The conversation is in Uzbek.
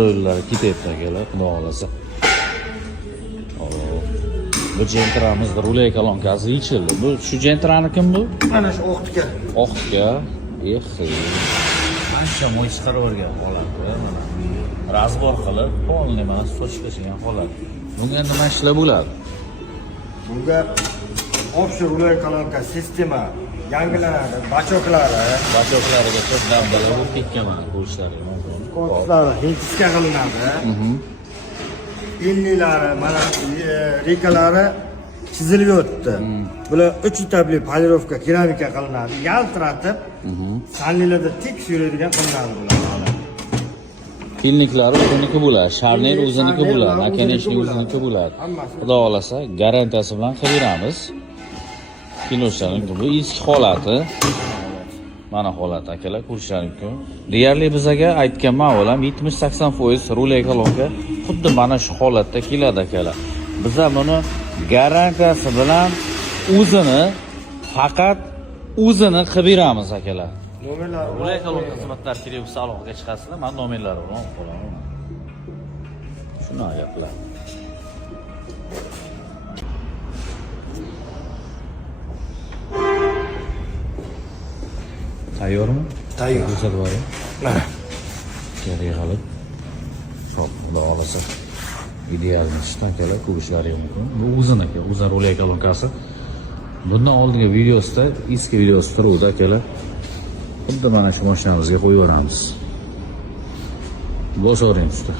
rollari ketyapti akalar, xudo xolasa. Bu Gentra'mizda rulay kolonkasi yechildi. Bu shu Gentra'nikim bu? Mana shu oqtika. Oqtika. Ancha moy chiqarib o'rgan holat. Mana razbor qilib, polni emas, sochkachagan holat. Bunga nima ishlar bo'ladi? Bunga offshore rulay kolonka sistema yangilanadi, Bachoklariga ko'p dambalar bo'lib ketgan mana ko'rishlari mumkin. korpuslari hindiska qilinadi. Pinlilari, mana rekalari chizilib o'tdi. Bular 3 etapli polirovka keramika qilinadi, yaltiratib, sanlilarda tik yuradigan qilinadi bular. Pilniklari o'ziniki bo'ladi, sharner o'ziniki bo'ladi, nakanechnik o'ziniki bo'ladi. Xudo xolasa garantiyasi bilan qilib beramiz. Kinoshlaring bu eski holati. Mana holat akalar ko'rishlaring mumkin. Deyarli bizaga aytganman avvalam 70-80% rulay kolonka xuddi mana shu holatda keladi akalar. Biz buni garantiyasi bilan faqat o'zini qilib beramiz akalar. Nomerlar Rulay kolonka xizmatlari kerak bo'lsa aloqaga chiqasizlar. Men nomerlarini olib qolaman. Shuni gaplar. Tayyormi? Tayyor. Ko'rsatib yuboring. Mana. Kerak qilib. Xo'p, xudo xolasa. Ideal ishtanklar ko'rishlari mumkin. Bu o'ziniki, o'zini rulay kolonkasi. Bundan oldingi videosida, eski videosida turuvdi akalar. Xuddi mana shu mashinamizga qo'yib yuboramiz. Boshqaring usta.